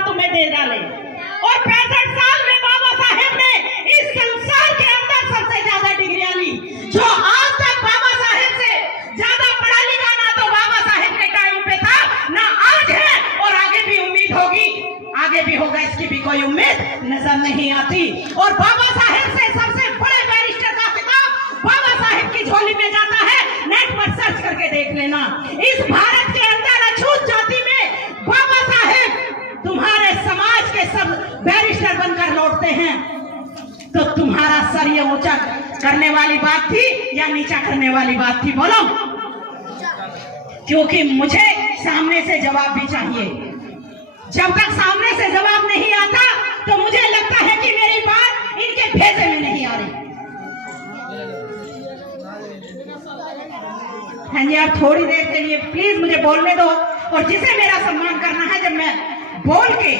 भगवान तुम्हें दे डाले। और 65 साल में बाबा साहेब ने इस संसार के अंदर सबसे ज्यादा डिग्रियां ली। जो आज तक बाबा साहेब से ज्यादा पढ़ा लिखा ना तो बाबा साहेब के टाइम पे था, ना आज है, और आगे भी उम्मीद होगी, आगे भी होगा, इसकी भी कोई उम्मीद नजर नहीं आती। और बाबा साहेब से सबसे बड़े बैरिस्टर का खिताब बाबा साहेब की झोली में जाता है। नेट पर सर्च करके देख लेना। इस भारत के अंदर अछूत जाति में बाबा साहेब तुम्हारे समाज के सब बैरिस्टर बनकर लौटते हैं। तो तुम्हारा सर ये ऊंचा करने वाली बात थी या नीचा करने वाली बात थी, बोलो? क्योंकि मुझे सामने से जवाब भी चाहिए। जब तक सामने से जवाब नहीं आता तो मुझे लगता है कि मेरी बात इनके भेजे में नहीं आ रही। हाँ जी, आप थोड़ी देर के लिए प्लीज मुझे बोलने दो। और जिसे मेरा सम्मान करना है, जब मैं बोल के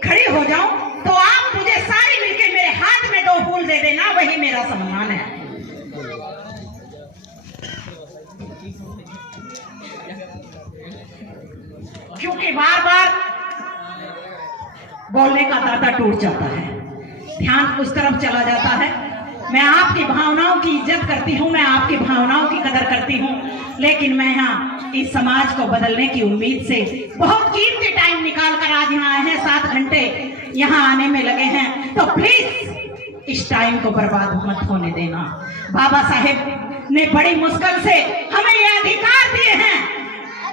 खड़ी हो जाऊं तो आप मुझे सारी मिलके मेरे हाथ में 2 फूल दे देना, वही मेरा सम्मान है। क्योंकि बार बार बोलने का दाता टूट जाता है, ध्यान उस तरफ चला जाता है। मैं आपकी भावनाओं की इज्जत करती हूँ, मैं आपकी भावनाओं की कदर करती हूँ, लेकिन मैं यहाँ इस समाज को बदलने की उम्मीद से बहुत कीमती टाइम निकाल कर आज यहाँ आए हैं। 7 घंटे यहाँ आने में लगे हैं, तो प्लीज इस टाइम को बर्बाद मत होने देना। बाबा साहेब ने बड़ी मुश्किल से हमें ये अधिकार दिए हैं,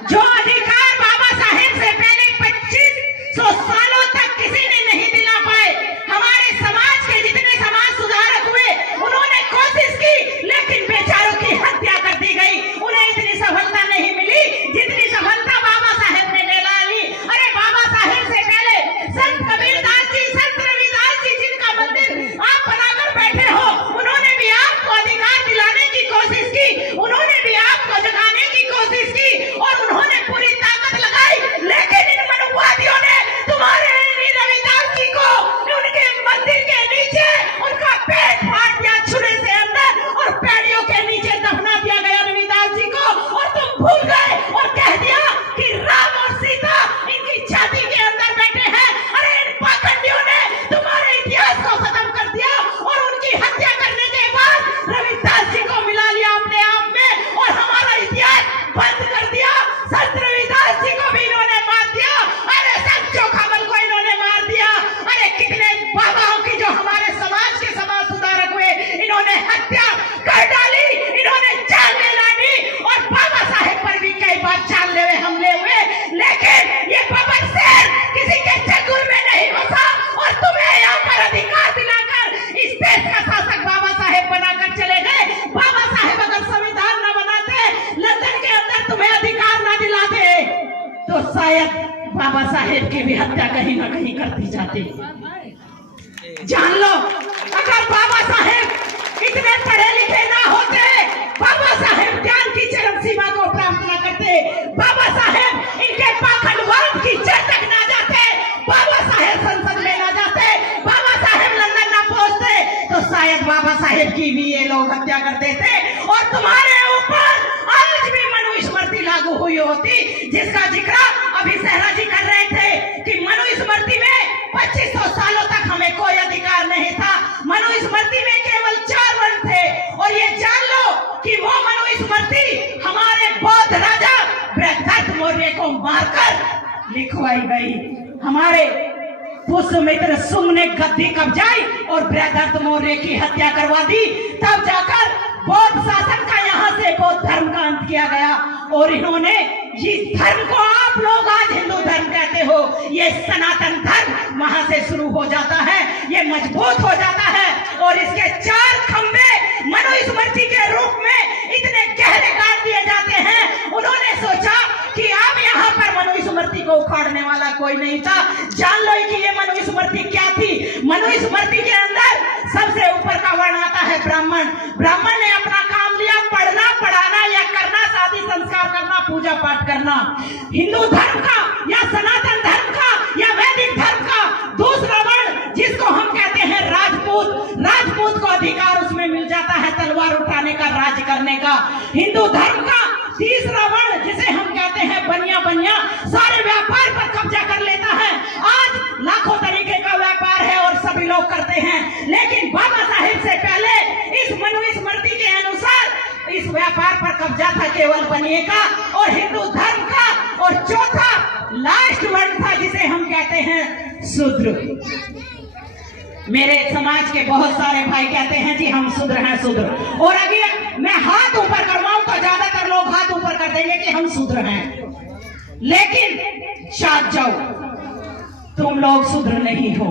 जो अधिकार बाबा साहेब से पहले 2500 सालों तक किसी ने नहीं दिला पाए। हमारे समाज के जितने समाज सुधारक हुए, उन्होंने कोशिश की, लेकिन बेचारों की हत्या कर दी गई। उन्हें इतनी सफलता नहीं मिली जितनी सफलता बाबा साहेब ने दिला ली। अरे बाबा साहेब से पहले संत कबीरदास जी, संत रविदास जी, जिनका मंदिर आप बनाकर बैठे हो, उन्होंने भी आपको अधिकार दिलाने की कोशिश की, उन्होंने भी आपको जगाने की कोशिश की, और उन्होंने पूरी ताकत लगाई। लेकिन इन मनुवादियों ने तुम्हारे रविदास जी को उनके मंदिर के नीचे उनका पेट फाड़ दिया छुरे से अंदर, और पेड़ियों के नीचे दफना दिया गया रविदास जी को। और तुम भूल गए और कह दिया कि राम और सीता इनकी छाती के अंदर बैठे हैं। अरे इन पाखंडियों ने तुम्हारे इतिहास को खत्म कर दिया, और उनकी हत्या करने के बाद रविदास जी को मिला लिया अपने आप में, और हमारा इतिहास बंद कर दिया। संत रविदास जी को भी इन्होंने मार दिया। अरे संत चोखाबल को इन्होंने मार दिया। अरे कितने बाबाओं की जो हमारे समाज के समाज सुधारक हुए, इन्होंने हत्या कर डाली, इन्होंने जानलेवा दी। और बाबा साहेब पर भी कई बार जानलेवा हमले हुए, लेकिन ये बबर शेर किसी के चंगुल में नहीं बसा, और तुम्हें यहाँ पर अधिकार दिलाकर इस देश का शासक बाबा साहेब बनाकर चले गए। बाबा साहेब अगर संविधान न बनाते, लंदन के अंदर तुम्हें अधिकार न दिलाते, तो शायद बाबा साहेब की भी हत्या कहीं ना कहीं कर दी जाती। जान लो, अगर बाबा साहेब इतने पढ़े लिखे ना होते, बाबा साहेब ज्ञान की चरम सीमा को प्राप्त ना करते, बाबा साहेब इनके पाखंडवाद की जड़ तक ना जाते, बाबा साहेब संसद में ना जाते, बाबा साहेब लंदन ना पहुंचते, तो शायद बाबा साहेब की भी ये लोग हत्या कर देते, और तुम्हारे ऊपर आज भी मनुस्मृति लागू हुई होती, जिसका जिक्र अभी सहरा जी कर रहे थे कि मनुस्मृति में 2500 सालों तक हमें कोई अधिकार नहीं था। मनुस्मृति में केवल 4 वर्ण थे, और ये जान लो कि वो मनुस्मृति हमारे बौद्ध राजा बृहद्रथ मौर्य को मारकर लिखवाई गई। हमारे पुष्यमित्र शुंग ने गद्दी कब्जाई और बृहद्रथ मौर्य की हत्या करवा दी। तब जाकर बौद्ध शासन का यहाँ से बौद्ध धर्म का अंत किया गया, और इन्होंने इस धर्म को आप लोग आज हिंदू धर्म कहते हो, ये सनातन धर्म वहां से शुरू हो जाता है, ये मजबूत हो जाता है, और इसके 4 खंबे मनुस्मृति के रूप में इतने गहरे गाड़ दिए जाते हैं। उन्होंने सोचा कि अब यहाँ पर मनुस्मृति को उखाड़ने वाला कोई नहीं था। जान लो कि ये मनुस्मृति क्या थी। मनुस्मृति के अंदर सबसे ऊपर का वर्ण आता है ब्राह्मण। ब्राह्मण ने अपना काम लिया, पढ़ना, पढ़ाना या करना, शादी संस्कार करना, पूजा पाठ करना। हिंदू धर्म का या सनातन धर्म का या वैदिक धर्म का दूसरा वर्ण, जिसको हम कहते हैं राजपूत, राजपूत को अधिकार उसमें मिल जाता है तलवार उठाने का, राज करने का। हिंदू धर्म का तीसरा वर्ण, जिसे हम कहते हैं बनिया, बनिया सारे व्यापार पर कब्जा कर लेता है। कब्जा था केवल बनिए का और हिंदू धर्म का, और चौथा लास्ट वर्ण था जिसे हम कहते हैं शूद्र। मेरे समाज के बहुत सारे भाई कहते हैं जी हम शूद्र हैं शूद्र, और अगर मैं हाथ ऊपर करवाऊं तो ज्यादातर लोग हाथ ऊपर कर देंगे कि हम शूद्र हैं, लेकिन शाद जाओ, तुम लोग शूद्र नहीं हो।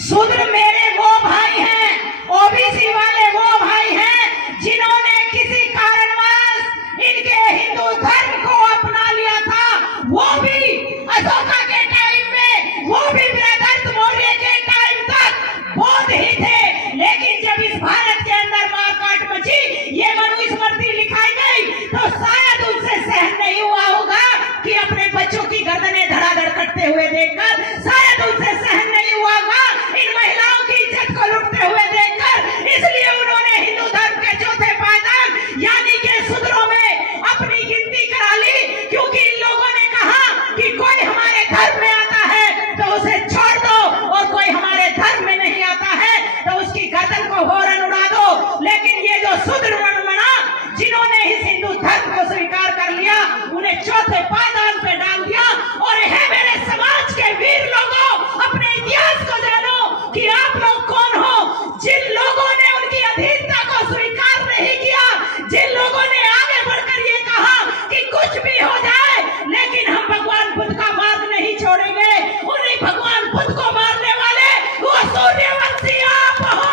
शूद्र मेरे वो भाई हैं, ओबीसी वाले वो भाई हैं जिन्होंने किसी कारणवश इनके हिंदू धर्म को अपना लिया था, वो भी अशोका के टाइम में, वो भी बृहदत्त मौर्य के टाइम तक बौद्ध ही थे, लेकिन जब इस भारत के अंदर मारकाट मची, ये मनुस्मृति लिखाई गई, तो शायद उनसे सहन नहीं हुआ होगा कि अपने बच्चों की गर्दनें धड़ाधड़ कटते हुए देखकर, शायद उनसे सहन नहीं हुआ होगा इन महिलाओं की इज्जत को लुटते हुए देखकर, इसलिए उन्होंने हिंदू धर्म के चौथे पायदान यानी के शूद्रों में अपनी गिनती करा ली, क्योंकि इन लोगों ने कहा कि कोई हमारे धर्म में आता है तो उसे छोड़ दो, और कोई हमारे धर्म में नहीं आता है तो उसकी गर्दन को होरन उड़ा दो। लेकिन ये जो शूद्र बना, जिन्होंने इस हिंदू धर्म को स्वीकार कर लिया, उन्हें चौथे पायदान पे डाल दिया। और है मेरे समाज के वीर लोगों, अपने इतिहास को जानो कि आप लोग कौन हो। जिन लोगों ने उनकी अधीनता को स्वीकार नहीं किया, जिन लोगों ने आगे बढ़कर ये कहा कि कुछ भी हो जाए लेकिन हम भगवान बुद्ध का मार्ग नहीं छोड़ेंगे, उन्हीं भगवान बुद्ध को मारने वाले वो सूर्यवंशी आप हो,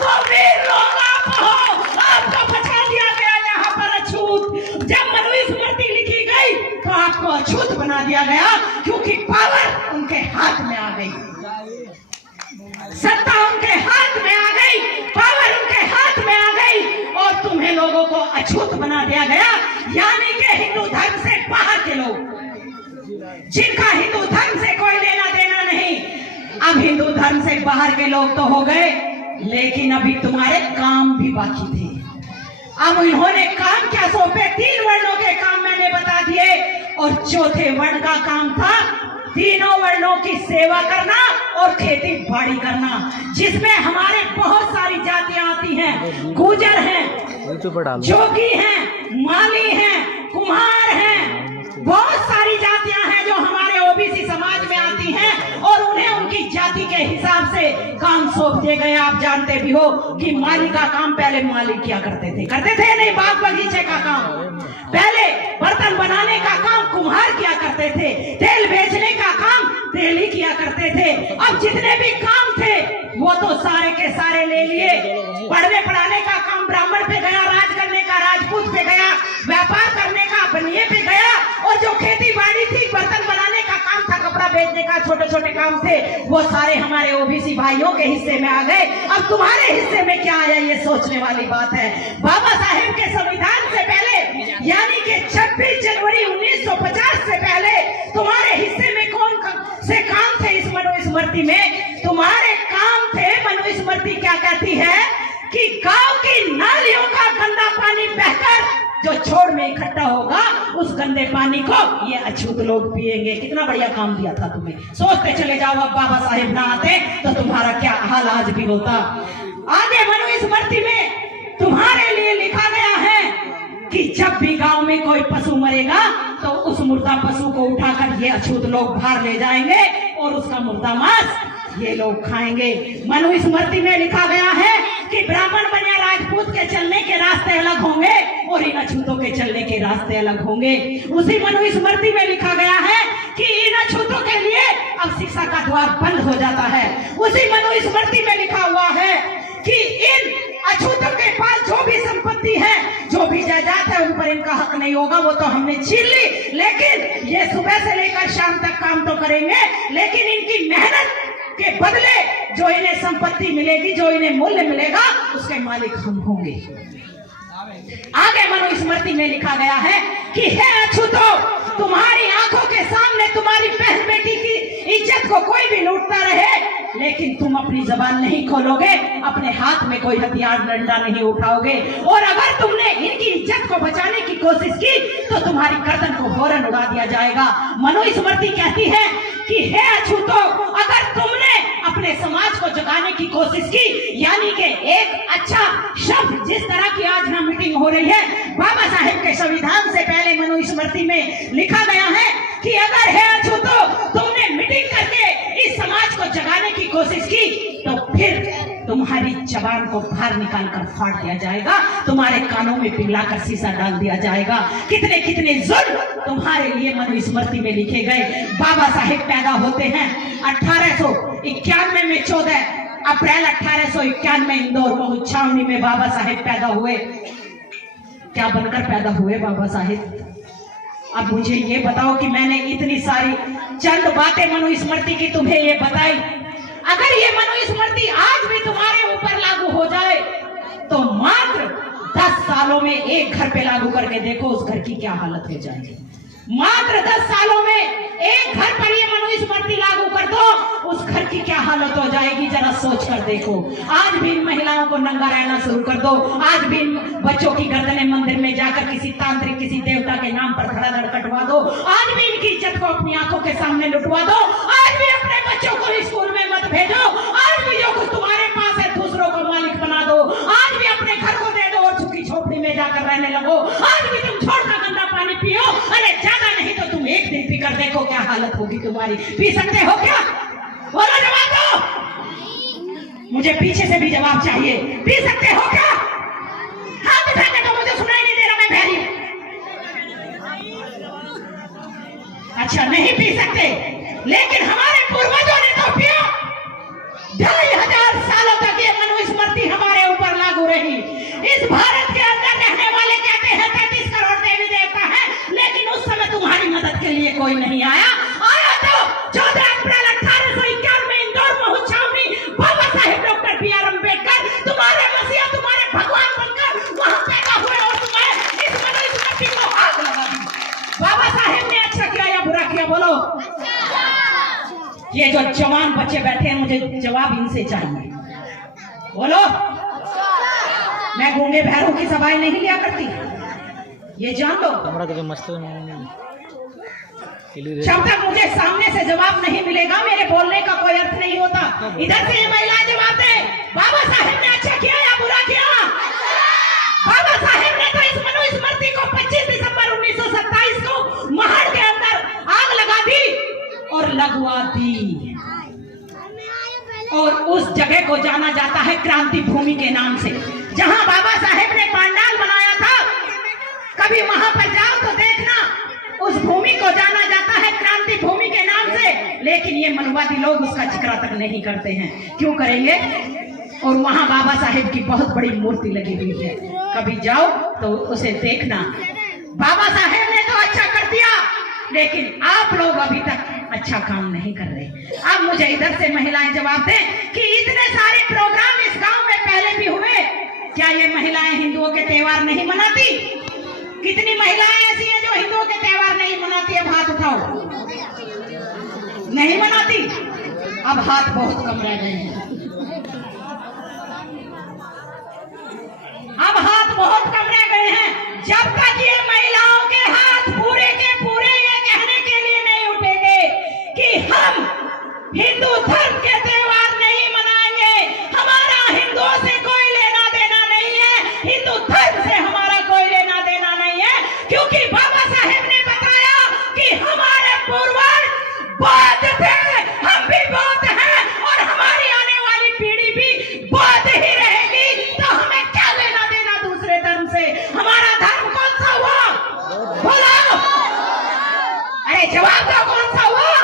वो वीर लोग आप हो, आपको बचा दिया गया यहाँ पर अछूत। जब मनुस्मृति लिखी गई तो आपको अछूत बना दिया गया, क्योंकि पावर उनके हाथ में आ गई, सत्ता उनके हाथ में आ गई, पावर उनके हाथ में आ गई, और तुम्हें लोगों को अछूत बना दिया गया। यानी कि हिंदू धर्म से बाहर के लोग, जिनका हिंदू धर्म से कोई लेना देना नहीं, अब हिंदू धर्म से बाहर के लोग तो हो गए, लेकिन अभी तुम्हारे काम भी बाकी थे। अब इन्होंने काम क्या सौंपे? 3 वर्णों के काम मैंने बता दिए, और चौथे वर्ण का काम था तीनों वर्णों की सेवा करना और खेती बाड़ी करना, जिसमें हमारे बहुत सारी जातियां आती हैं। गुर्जर हैं, जोगी हैं, माली हैं, कुम्हार हैं, बहुत सारी जातियां हैं जो हमारे ओबीसी समाज में आती हैं, और उन्हें उनकी जाति के हिसाब से काम सौंप दिए गए। आप जानते भी हो कि माली का काम पहले माली किया करते थे नहीं, बाग बगीचे का काम पहले, बर्तन बनाने का काम कुम्हार किया करते थे, तेल बेचने का काम तेल ही किया करते थे। अब जितने भी काम थे वो तो सारे के सारे ले लिए। पढ़ने पढ़ाने का काम ब्राह्मण पे गया, राज करने का राजपूत पे गया, व्यापार करने का बनिए पे गया, और जो खेती बाड़ी थी, बर्तन बनाने का काम था, कपड़ा बेचने का छोटे छोटे काम थे, वो सारे हमारे ओबीसी भाइयों के हिस्से में आ गए। अब तुम्हारे हिस्से में क्या आया, ये सोचने वाली बात है। बाबा साहेब के संविधान से पहले, यानी कि 26 जनवरी 1950 से पहले तुम्हारे हिस्से में कौन से काम थे? इस मनुस्मृति में तुम्हारे काम थे। मनुस्मृति क्या कहती है कि गांव की नालियों का गंदा पानी बहकर जो छोड़ में इकट्ठा होगा, उस गंदे पानी को ये अछूत लोग पिएंगे। कितना बढ़िया काम दिया था तुम्हें। सोचते चले जाओ, अब बाबा साहेब ना आते तो तुम्हारा क्या हाल आज भी होता। आगे मनुस्मृति में तुम्हारे लिए लिखा गया है कि जब भी गांव में कोई पशु मरेगा तो उस मुर्दा पशु को उठाकर ये अछूत लोग बाहर ले जाएंगे, और उसका मुर्दा मांस ये लोग खाएंगे। मनुस्मृति में लिखा गया है कि ब्राह्मण बने राजपूत के चलने के रास्ते अलग होंगे, और इन अछूतों के चलने के रास्ते अलग होंगे। उसी मनुस्मृति में लिखा गया है कि इन अछूतों के लिए अब शिक्षा का द्वार बंद हो जाता है। उसी मनुस्मृति में लिखा हुआ है कि इन अछूतों के पास जो भी संपत्ति है, जो भी जायदाद है, उन पर इनका हक नहीं होगा। वो तो हमने छीन ली, लेकिन ये सुबह से लेकर शाम तक काम तो करेंगे, लेकिन इनकी मेहनत के बदले जो इन्हें संपत्ति मिलेगी, जो इन्हें मूल्य मिलेगा, उसके मालिक हम होंगे। आगे मनुस्मृति में लिखा गया है कि हे अछूतो, तुम्हारी आंखों के सामने तुम्हारी बहन बेटी की इज्जत को कोई भी लूटता रहे, लेकिन तुम अपनी जबान नहीं खोलोगे, अपने हाथ में कोई हथियार डंडा नहीं उठाओगे, और अगर तुमने इनकी इज्जत को बचाने की कोशिश की तो तुम्हारी गर्दन को फौरन उड़ा दिया जाएगा। मनुस्मृति कहती है कि हे अछूतो, अगर तुमने अपने समाज को जगाने की कोशिश की, यानी कि एक अच्छा शब्द, जिस तरह की आज यहाँ मीटिंग हो रही है, बाबा साहेब के संविधान से पहले मनुस्मृति में लिखा गया है कि अगर है अछूतो तुमने मीटिंग करके इस समाज को जगाने की कोशिश की तो फिर तुम्हारी जबान को बाहर निकाल कर फाड़ दिया जाएगा, तुम्हारे कानों में पिघलाकर शीशा डाल दिया जाएगा। कितने कितने जुल्म तुम्हारे लिए मनुस्मृति में लिखे गए। बाबा साहेब पैदा होते हैं 1891 में 14 अप्रैल 1891 इंदौर महू छावनी में बाबा साहेब पैदा हुए। क्या बनकर पैदा हुए बाबा साहेब? अब मुझे ये बताओ कि मैंने इतनी सारी चंद बातें मनुस्मृति की तुम्हें ये बताई, अगर ये मनुस्मृति आज भी तुम्हारे ऊपर लागू हो जाए तो मात्र 10 सालों में एक घर पे लागू करके देखो उस घर की क्या हालत हो जाएगी। मात्र 10 सालों में एक घर पर ये मनुस्मृति लागू कर दो, उस घर की क्या हालत हो जाएगी जरा सोच कर देखो। आज भी इन महिलाओं को नंगा रहना शुरू कर दो, आज भी इन बच्चों की गर्दनें मंदिर में जाकर किसी तांत्रिक किसी देवता के नाम पर धड़ाधड़ कटवा दो, आज भी इनकी इज्जत को अपनी आंखों के सामने लुटवा दो, आज भी अपने बच्चों को स्कूल में मत भेजो, आज भी जो कुछ तुम्हारे पास है दूसरों को मालिक बना दो, आज भी अपने घर को दे दो और झुकी झोपड़ी में जाकर रहने लगो, आज भी तुम छोटा गंदा पानी पियो, अरे ज्यादा नहीं तो तुम एक दिन पीकर देखो क्या हालत होगी तुम्हारी। पी सकते हो क्या? बोलो जवाब दो, मुझे पीछे से भी जवाब चाहिए। पी सकते हो क्या? हाथ उठा के तो मुझे सुनाई नहीं दे रहा, मैं बहरी। अच्छा नहीं पी सकते, लेकिन हमारे पूर्वजों ने तो पिया। 2500 सालों तक ये मनुस्मृति हमारे ऊपर लागू रही। इस भारत के अंदर रहने वाले कहते हैं 33 करोड़ देवी देवता हैं, लेकिन उस समय तुम्हारी मदद के लिए कोई नहीं आया। आया तो 14 अप्रैल 1851 में इंदौर महू छावनी बाबा साहेब डॉक्टर B.R. अम्बेडकर तुम्हारे मसीहा तुम्हारे भगवान बनकर वहां पैदा हुए और तुम्हें इस मनुस्मृति को आग लगा दी। बाबा साहेब ने अच्छा किया या बुरा किया? बोलो। ये जो जवान बच्चे बैठे हैं मुझे जवाब इनसे चाहिए, बोलो। मैं गूंगे भैरों की सभाएं नहीं लिया करती, ये जान लो। जब तक मुझे सामने से जवाब नहीं मिलेगा मेरे बोलने का कोई अर्थ नहीं होता। इधर से ये महिला जवाब दे, बाबा साहेब ने अच्छा किया या बुरा किया? बाबा साहेब ने तो इस मनुस्मृति को 25 दिसंबर 1927 को महाड़ के अंदर आग लगा दी और लगवा दी, और उस जगह को जाना जाता है क्रांति भूमि के नाम से, जहां बाबा साहेब ने पंडाल बनाया था। कभी वहां पर जाओ तो देखना, उस भूमि को जाना जाता है क्रांति भूमि के नाम से, लेकिन ये मनवादी लोग उसका जिक्र तक नहीं करते हैं। क्यों करेंगे? और वहां बाबा साहेब की बहुत बड़ी मूर्ति लगी हुई है, कभी जाओ तो उसे देखना। बाबा साहेब ने तो अच्छा कर दिया, लेकिन आप लोग अभी तक अच्छा काम नहीं कर रहे। अब मुझे इधर से महिलाएं जवाब दें कि इतने सारे प्रोग्राम इस गांव में पहले भी हुए, क्या ये महिलाएं हिंदुओं के त्योहार नहीं मनाती? कितनी महिलाएं ऐसी हैं जो हिंदुओं के त्योहार नहीं मनाती? अब हाथ उठाओ। नहीं मनाती? अब हाथ बहुत कम रह गए हैं, अब हाथ बहुत कम रह गए हैं। जब तक ये महिलाओं के हाथ पूरे के पूरे ये कहने के लिए नहीं उठेंगे कि हम हिंदू धर्म के त्योहार नहीं मनाएंगे, हमारा हिंदुओं से कोई लेना देना नहीं है, हिंदू धर्म से हमारा कोई लेना देना नहीं है, क्योंकि बाबा साहेब ने बताया कि हमारे पूर्वज बौद्ध थे, हम भी बौद्ध हैं और हमारी आने वाली पीढ़ी भी बौद्ध ही रहेगी, तो हमें क्या लेना देना दूसरे धर्म से? हमारा धर्म कौन सा हुआ? बोलो, अरे जवाब दो, कौन सा हुआ?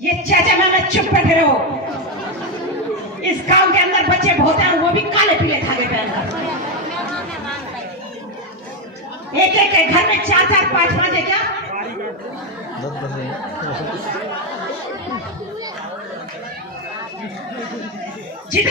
ये चाचा मैं चुप बैठे रहो। इस गांव के अंदर बच्चे बहुत हैं, वो भी काले पीले धागे पहनकर। एक एक घर में 4-4 5-5 है क्या?